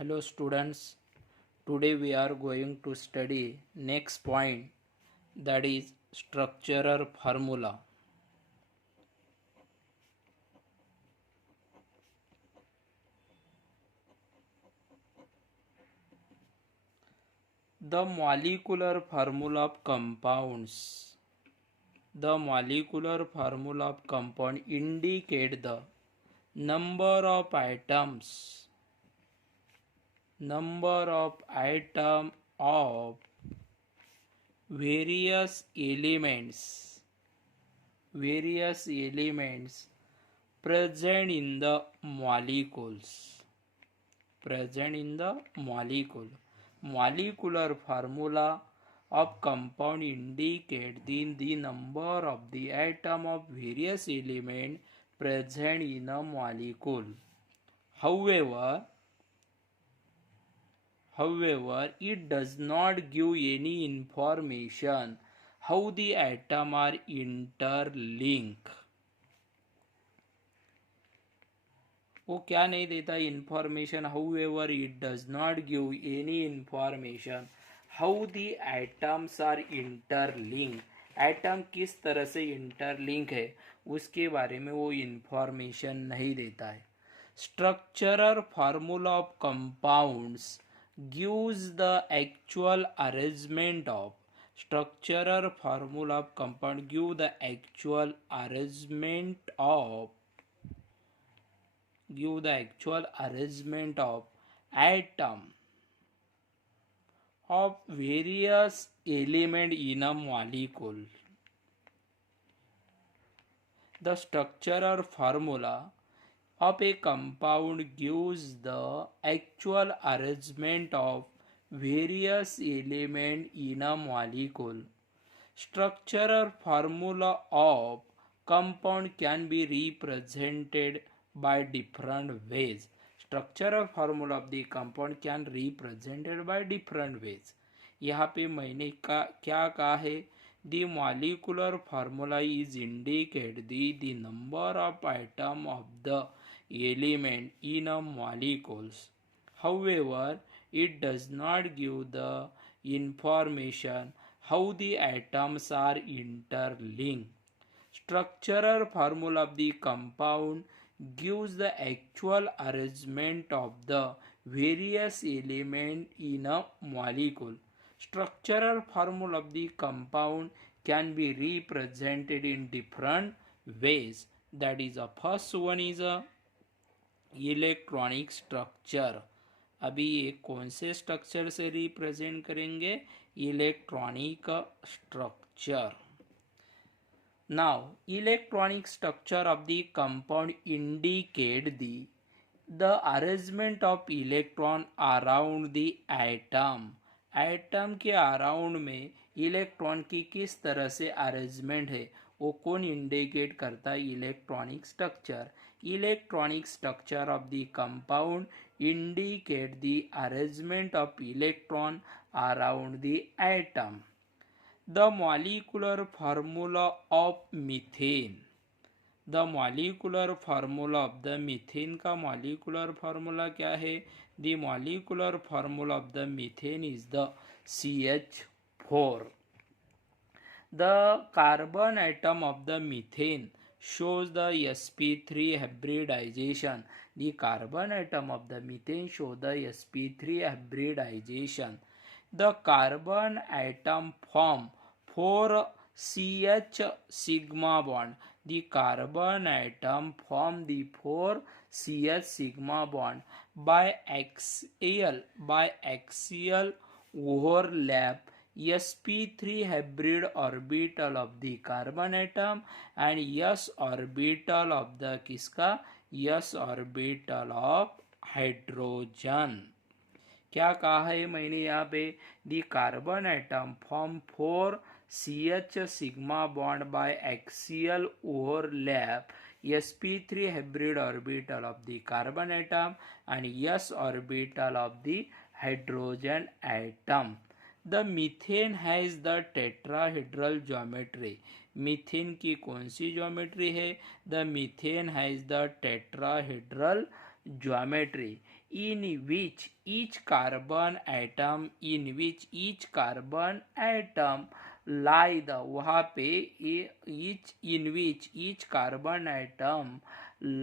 Hello students, today we are going to study next point, that is structural formula. The molecular formula of compounds. The molecular formula of compound indicate the number of atoms of various elements present in the molecule. Molecular formula of compound indicate the number of the atom of various element present in a molecule. However, it does not give any information how the atom are interlinked. वो क्या नहीं देता information. However, it does not give any information how the atoms are interlinked. Atom किस तरह से interlink है उसके बारे में वो इंफॉर्मेशन नहीं देता है. Structural formula of compounds gives the actual arrangement of structural formula of compound give the actual arrangement of atom of various element in a molecule. The structural formula of a compound gives the actual arrangement of various elements in a molecule. Structural formula of compound can be represented by different ways. Structural formula of the compound can represented by different ways. यहाँ पे मैंने क्या कहा है? The molecular formula is indicate the number of atom of the element in a molecules. However, it does not give the information how the atoms are interlinked. Structural formula of the compound gives the actual arrangement of the various elements in a molecule. Structural formula of the compound can be represented in different ways. That is, first one is a electronic structure. अभी ये कौन से structure से represent करेंगे? Electronic structure. Now electronic structure of the compound indicate the arrangement of electron around the atom. Atom के around में electron की किस तरह से अरेंजमेंट है वो कौन इंडिकेट करता है? Electronic structure. Electronic structure of the compound indicate the arrangement of electron around the atom. The molecular formula of methane. The molecular formula of the methane का मॉलिक्यूलर फार्मूला क्या है? The molecular formula of the methane is the CH4. The carbon atom of the methane shows the sp3 hybridization. The carbon atom of the methane shows the sp3 hybridization. The carbon atom form 4 CH sigma bond. The carbon atom form the 4 CH sigma bond by axial overlap sp3 hybrid orbital of the carbon atom and s orbital of the किसका? s orbital of hydrogen. क्या कहा है मैंने यहाँ पे? The carbon atom form 4 CH sigma bond by axial overlap sp3 hybrid orbital of the carbon atom and s orbital of the hydrogen atom. The methane has the tetrahedral geometry. Methane की कौन सी geometry है? The methane has the tetrahedral geometry in which each carbon atom lie the वहाँ पे each carbon atom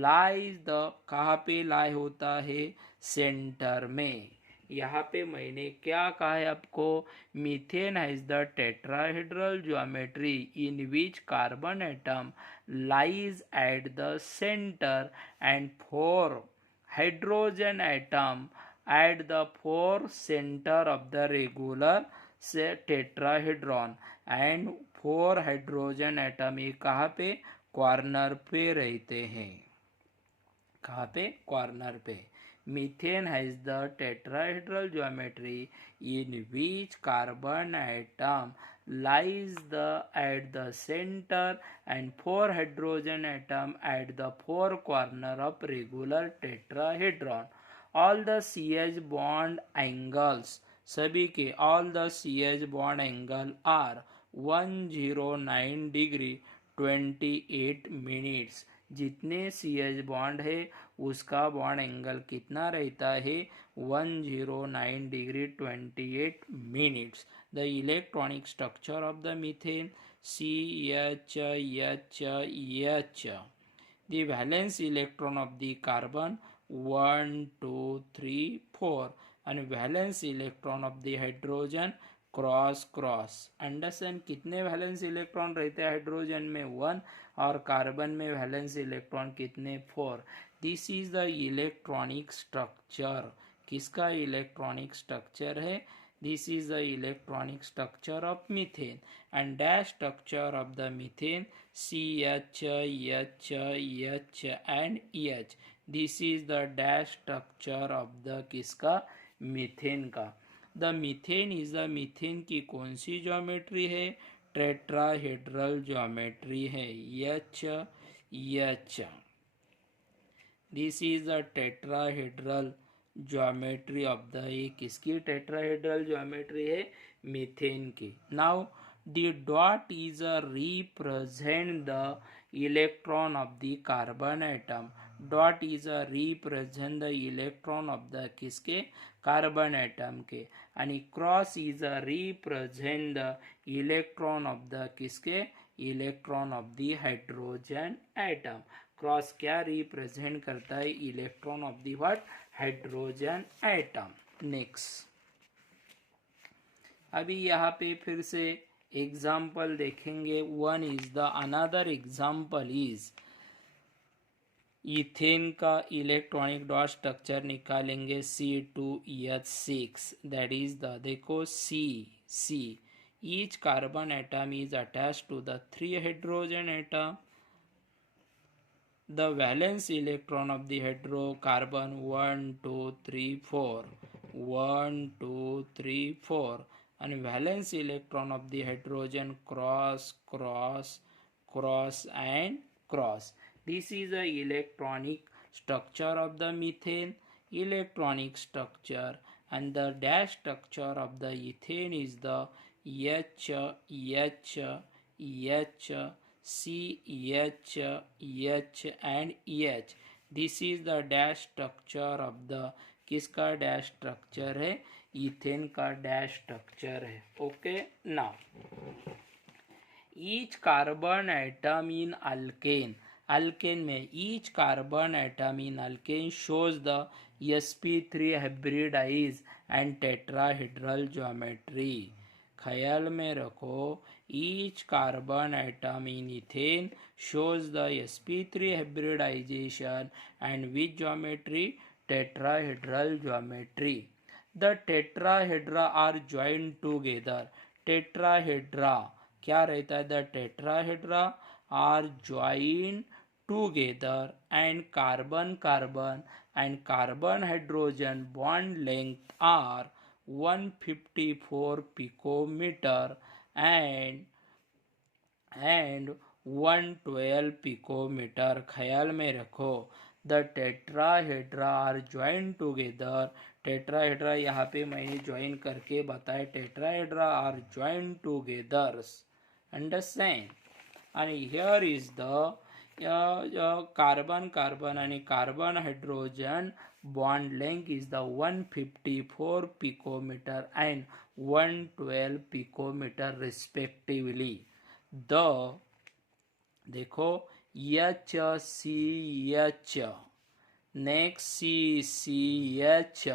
lies the कहाँ पे lie होता है centre में। यहाँ पे मैंने क्या कहा है आपको, methane has the tetrahedral geometry in which carbon atom lies at the centre and 4 hydrogen atom at the 4 center of the regular tetrahedron and 4 hydrogen atom ये कहाँ पे कॉर्नर पे रहते हैं, कहाँ पे कॉर्नर पे। Methane has the tetrahedral geometry in which carbon atom lies at the center and 4 hydrogen atom at the 4 corner of regular tetrahedron. All the CH bond angles सभी के all the CH bond angle are 109 degree 28 minutes। जितने CH bond है उसका bond angle कितना रहता है 109 degree 28 minutes. The electronic structure of the methane CHH। The valence electron of the carbon 1 2 3 4 and valence electron of the hydrogen cross. Understand कितने valence electron रहते हैं hydrogen में 1 और कार्बन में वैलेंस इलेक्ट्रॉन कितने 4। This is the electronic structure, किसका electronic structure है, this is the electronic structure of methane and dash structure of the methane CH H and EH। This is the dash structure of the किसका methane का। The methane is the methane की कौन सी geometry है, tetrahedral geometry है H। This is the tetrahedral geometry of the, ये किसकी tetrahedral geometry है, methane की। Now the dot is a represent the electron of the carbon atom. Dot is a represent the electron of the किसके carbon atom के, आणि cross is a represent the electron of the किसके electron of the hydrogen atom. Cross क्या represent करता है, electron of the what hydrogen atom. Next अभी यहाँ पे फिर से एग्जाम्पल देखेंगे। One is the another example is ethane का इलेक्ट्रॉनिक डॉट स्ट्रक्चर निकालेंगे C2H6 दैट इज द देखो C each carbon atom is attach to the 3 hydrogen atom. The valence electron of the hydrocarbon 1 2 3 4 1 2 3 4 and valence electron of the hydrogen cross and cross. This is the electronic structure of the methane electronic structure, and the dash structure of the ethane is the H CH and EH. This is the dash structure of the किसका dash structure है, ethane का dash structure है। Okay now each carbon atom in alkane में each carbon atom in alkane shows the sp3 hybridise and tetrahedral geometry. ख्याल में रखो each carbon atom in ethane shows the sp3 hybridization and which geometry, tetrahedral geometry. The tetrahedra are joined together. Tetrahedra क्या रहता है, the tetrahedra are joined together and carbon and carbon hydrogen bond length are 154 picometer and 112 picometer। ख्याल में रखो the tetrahedra are join together. Tetrahedra यहाँ पे मैंने join करके बताया, tetrahedra are join together, understand. And here is the carbon carbon आणि carbon hydrogen bond length is the 154 picometer and 112 picometer respectively. The देखो HCH, next CCH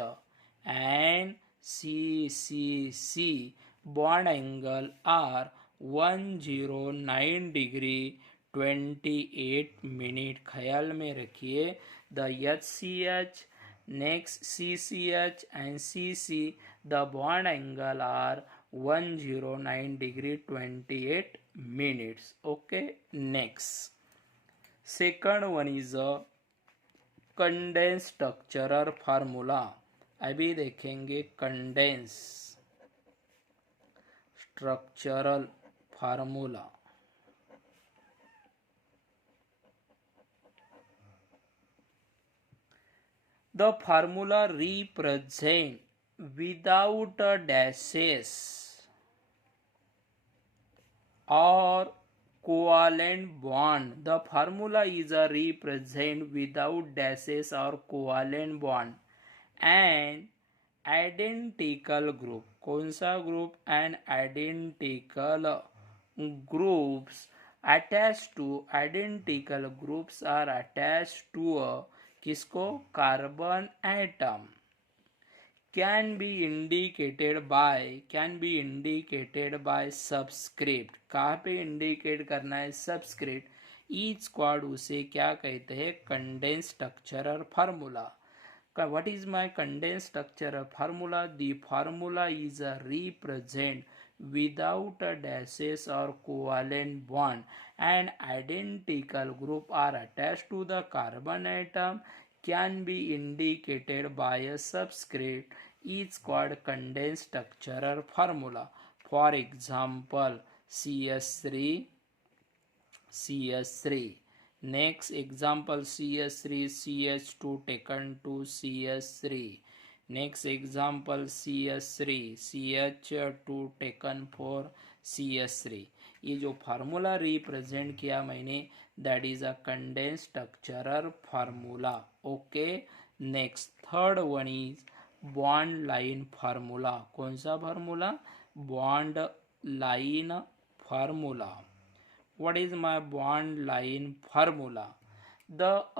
and CCC bond angle are 109 degree 28 minute. ख्याल में रखिए the HCH, next CCH and CC the bond angle are 109 degree 28 minutes. Okay, next second one is a condense structural formula. अभी देखेंगे condense structural formula. The formula represent without dashes or covalent bond. The formula is a represent without dashes or covalent bond and identical group. कौन सा group? and identical groups attached to identical groups are attached to a किसको? Carbon atom. can be indicated by subscript. कहाँ पे indicate करना है? Subscript. Each squad उसे क्या कहते हैं? Condense structural formula. What is my condensed structure formula? The formula is a represent without a dashes or covalent bond and identical group are attached to the carbon atom, can be indicated by a subscript, is called condensed structural formula. For example, CH3. Next example, CH3 CH2 taken to CH3. Next example, CH3 CH2 taken for CH3. ये जो formula represent किया मैंने, that is a condense structural formula. Okay, next third one is bond line formula. कौन सा formula? Bond line formula. What is my bond line formula?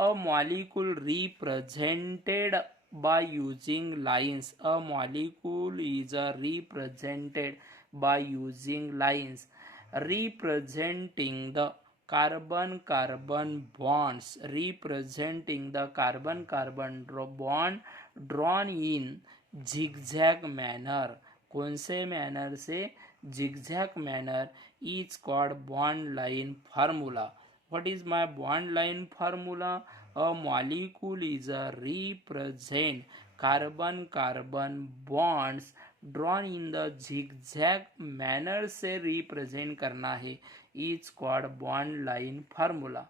A molecule represented by using lines. A molecule is represented by using lines representing the carbon-carbon bonds. Representing the carbon-carbon bond drawn in zigzag manner. कौन से manner से? zigzag manner is called bond line formula. What is my bond line formula? A molecule is a represent carbon-carbon bonds drawn in the zigzag manner से represent करना है, is called bond line formula.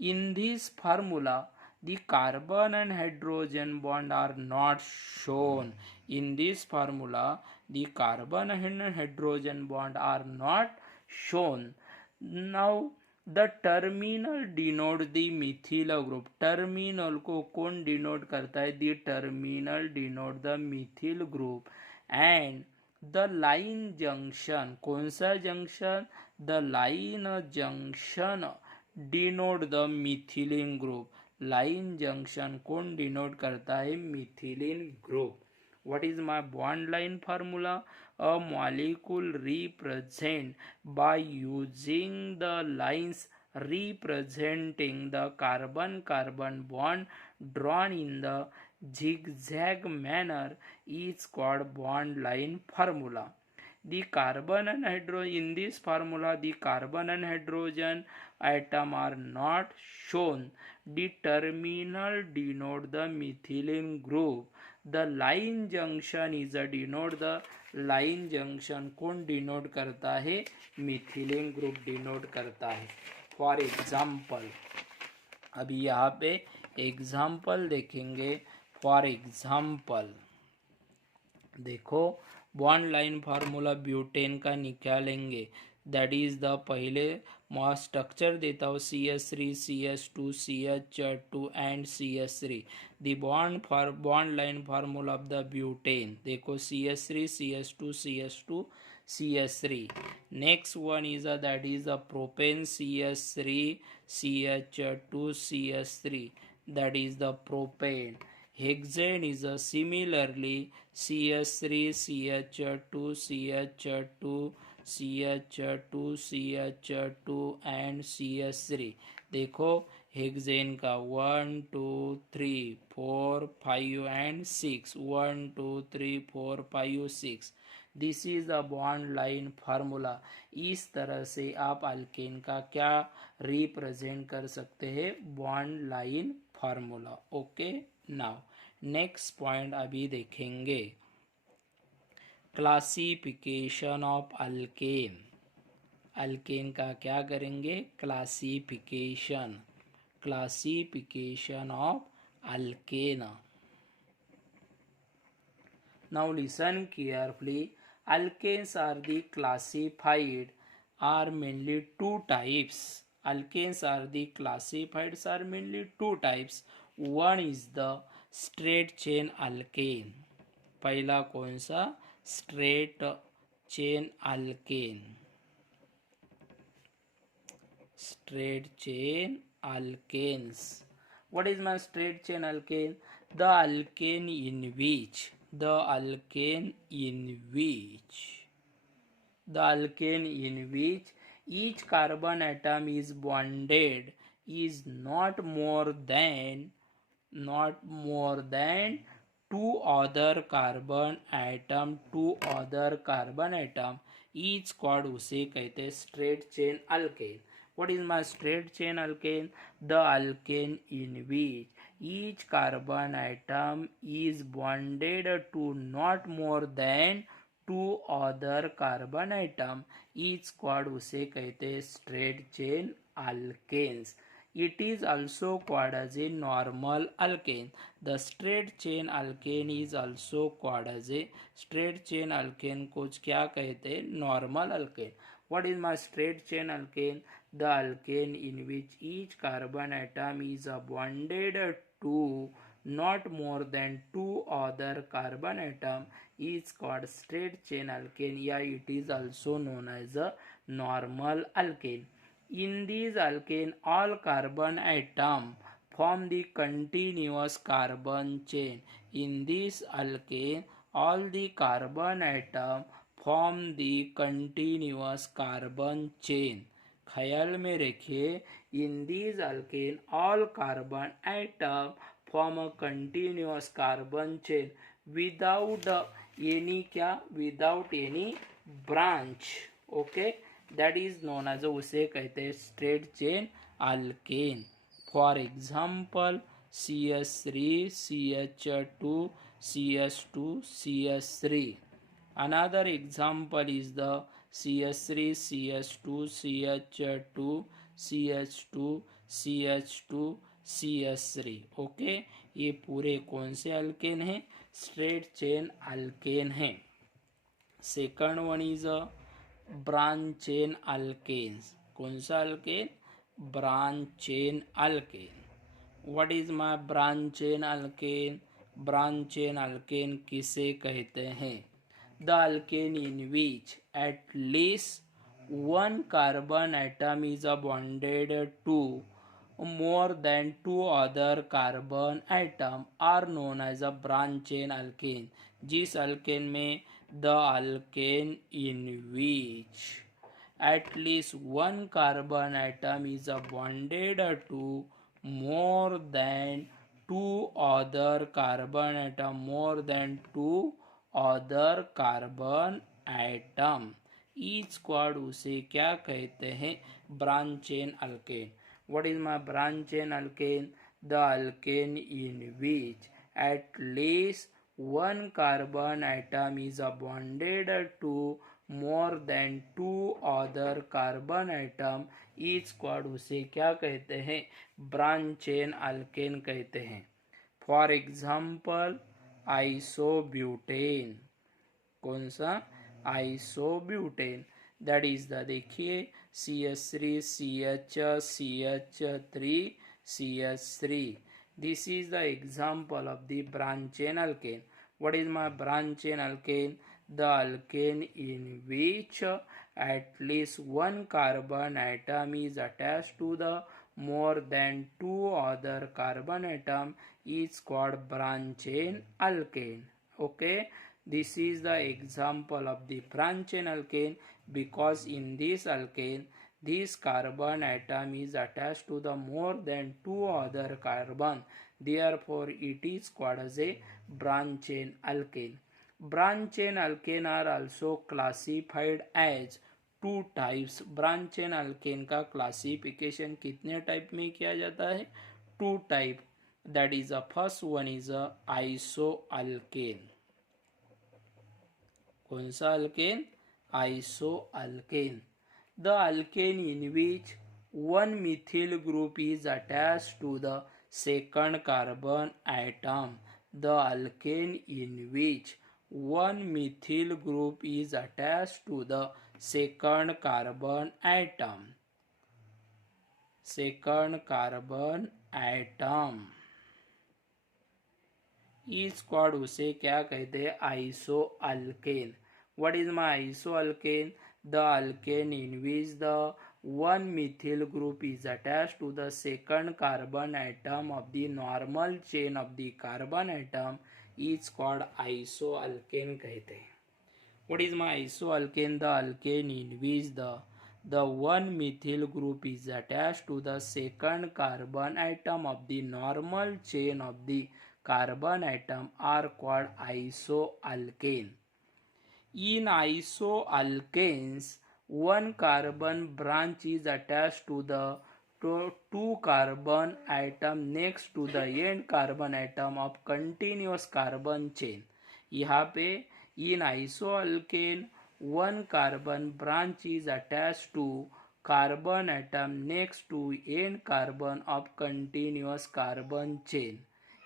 In this formula, the carbon and hydrogen bond are not shown. In this formula, the carbon and hydrogen bond are not shown. Now, the terminal denote the methyl group. Terminal को कौन denote करता है? The terminal denote the methyl group. And the line junction, कौन सा junction? The line junction denote the methylene group. Line junction कौन denote करता है? methylene group. What is my bond line formula? A molecule represent by using the lines representing the carbon-carbon bond drawn in the zigzag manner is called bond line formula. The carbon and hydrogen in this formula, the carbon and hydrogen atom are not shown. The terminal denote the methylene group. The line junction is a denote the line junction. कौन denote करता है? methylene group denote करता है. For example, अभी यहाँ पे example देखेंगे. For example, देखो बॉन्ड लाइन फार्मूला ब्यूटेन का निकालेंगे. दैट इज द पहले मैं स्ट्रक्चर देता हूँ CH3 CH2 CH2 and CH3 the bond line formula of the butane देखो CH3 CH2 CH2 CH3 next one is that is the propane CH3 CH2 CH3 that is the propane. Hexane is a similarly CH3 CH2 CH2 CH2 CH2 and CH3 देखो hexane का 1 2 3 4 5 and 6 1 2 3 4 5 6 this is the bond line formula. इस तरह से आप alkane का क्या represent कर सकते हैं bond line formula. Okay, now next point अभी देखेंगे क्लासिफिकेशन ऑफ अल्केन। अल्केन का क्या करेंगे classification of alkane. Now listen carefully. Alkanes are the classified are mainly two types. Alkanes are the classified are mainly two types. One is the straight chain alkane. पहला कौन सा straight chain alkane. Straight chain alkanes. What is my straight chain alkane? The alkane in which each carbon atom is bonded is not more than two other carbon atom each squad उसे कहते हैं straight chain alkane. What is my straight chain alkane? The alkane in which each carbon atom is bonded to not more than two other carbon atom each squad उसे कहते हैं straight chain alkanes. It is also called as a normal alkane. The straight chain alkane is also called as a straight chain alkane को क्या कहते हैं normal alkane. What is my straight chain alkane? The alkane in which each carbon atom is bonded to not more than two other carbon atom is called straight chain alkane. Yeah, it is also known as a normal alkane. In this alkane, all carbon atom form the continuous carbon chain. In this alkane, all the carbon atom form the continuous carbon chain. ख्याल में रखिए in this alkane all carbon atom form a continuous carbon chain without any branch. Okay, that is known as उसे कहते हैं straight chain alkane. For example, CH3 CH2 CH2 CH3. Another example is the CH3 CH2 CH2 CH2 CH2 CH3. Okay, ये पूरे कौन से alkane हैं straight chain alkane हैं. Second one is a branch chain alkanes. कौन सा alkane branch chain alkane. What is my branch chain alkane. Branch chain alkane किसे कहते हैं the alkane in which at least one carbon atom is bonded to more than two other carbon atom are known as a branch chain alkane. जिस alkane में the alkane in which at least one carbon atom is bonded to more than two other carbon atom other carbon atom each squad उसे क्या कहते हैं branch chain alkane. What is my branch chain alkane? The alkane in which at least one carbon atom is bonded to more than two other carbon atom each squad उसे क्या कहते हैं branch chain alkane कहते हैं. For example, isobutane. कौन सा isobutane. That is the देखिए CH3 CH CH3 CH3. This is the example of the branch chain alkane. What is my branch chain alkane? The alkane in which at least one carbon atom is attached to the more than two other carbon atom is called branch chain alkane. Okay, this is the example of the branch chain alkane because in this alkane this carbon atom is attached to the more than two other carbon, therefore it is called as a branch chain alkane. Branch chain alkane are also classified as two types. Branch chain alkane का classification कितने type में किया जाता है? Two type. That is a first one is a iso alkane. कौन सा अल्केन? Iso alkane. The alkane in which one methyl group is attached to the second carbon atom. The alkane in which one methyl group is attached to the second carbon atom. Second carbon atom is called, उसे क्या कहते हैं? Iso alkane. What is my iso alkane? The alkane in which the one methyl group is attached to the second carbon atom of the normal chain of the carbon atom is called isoalkane कहते हैं. What is my isoalkane? The alkane in which the one methyl group is attached to the second carbon atom of the normal chain of the carbon atom are called isoalkane. In isoalkanes, one carbon branch is attached to the two carbon atom next to the end carbon atom of continuous carbon chain. यहाँ पे in isoalkane one carbon branch is attached to carbon atom next to end carbon of continuous carbon chain.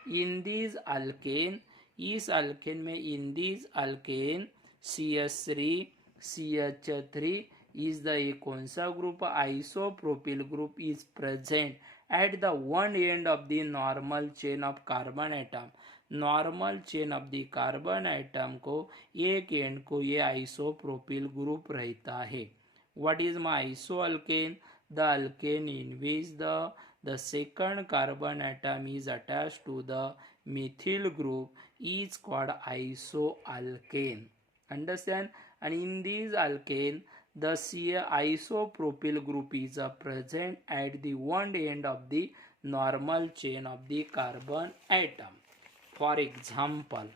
In this alkane, इस alkane में in this alkane CH3 CH3 is the कौन सा group? isopropyl group is present at the one end of the normal chain of carbon atom. Normal chain of the carbon atom को एक end को ये isopropyl group रहता है. What is my isoalkane? The alkane in which the second carbon atom is attached to the methyl group is called isoalkane. Understand? And in this alkane, the isopropyl group is present at the one end of the normal chain of the carbon atom. For example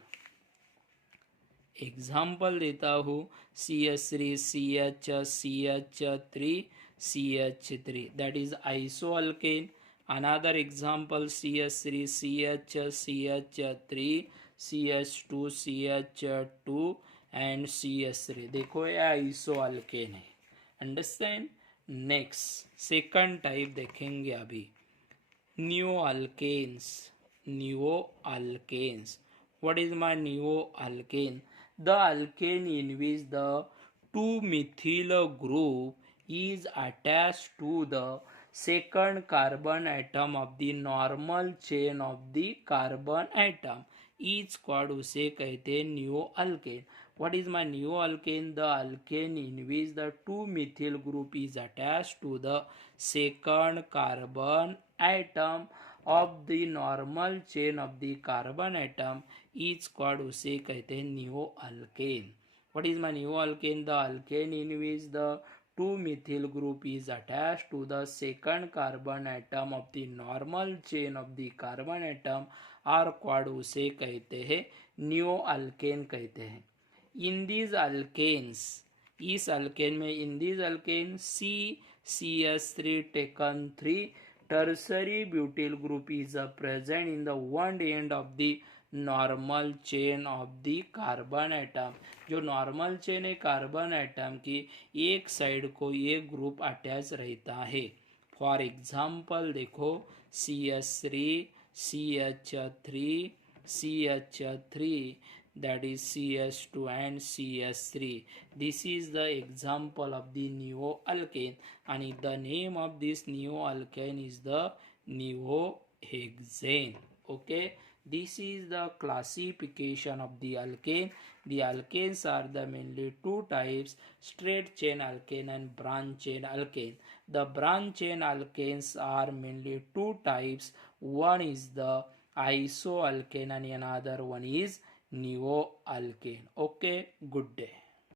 देता हूँ CH3 CH CH3 CH3, that is isoalkane. Another example CH3 CH CH3 CH2 CH2 and CH3. देखो ये isoalkane है. Understand? Next second type देखेंगे अभी. Neoalkanes. Neoalkanes. What is my neoalkane? The alkane in which the 2-methyl group is attached to the second carbon atom of the normal chain of the carbon atom is called, उसे कहते हैं neoalkane. What is my neoalkane? The alkane in which the 2-methyl group is attached to the second carbon atom of the normal chain of the carbon atom is called, उसे कहते हैं neoalkane. What is my neoalkane? The alkane in which the 2-methyl group is attached to the second carbon atom of the normal chain of the carbon atom are called, उसे कहते हैं neoalkane कहते हैं. In these alkanes, इस alkane में in this alkane CH3 taken 3 tertiary butyl group is present in the one end of the normal chain of the carbon atom. जो normal chain है carbon atom की एक side को ये group attach रहता है. फॉर एग्जाम्पल देखो CH3 CH3 CH3. that is CS2 and CS3. This is the example of the neoalkane, and the name of this neoalkane is the neohexane. Okay, this is the classification of the alkane. The alkanes are the mainly two types, straight chain alkane and branch chain alkane. The branch chain alkanes are mainly two types. One is the isoalkane and another one is neoalkane. Okay, good day.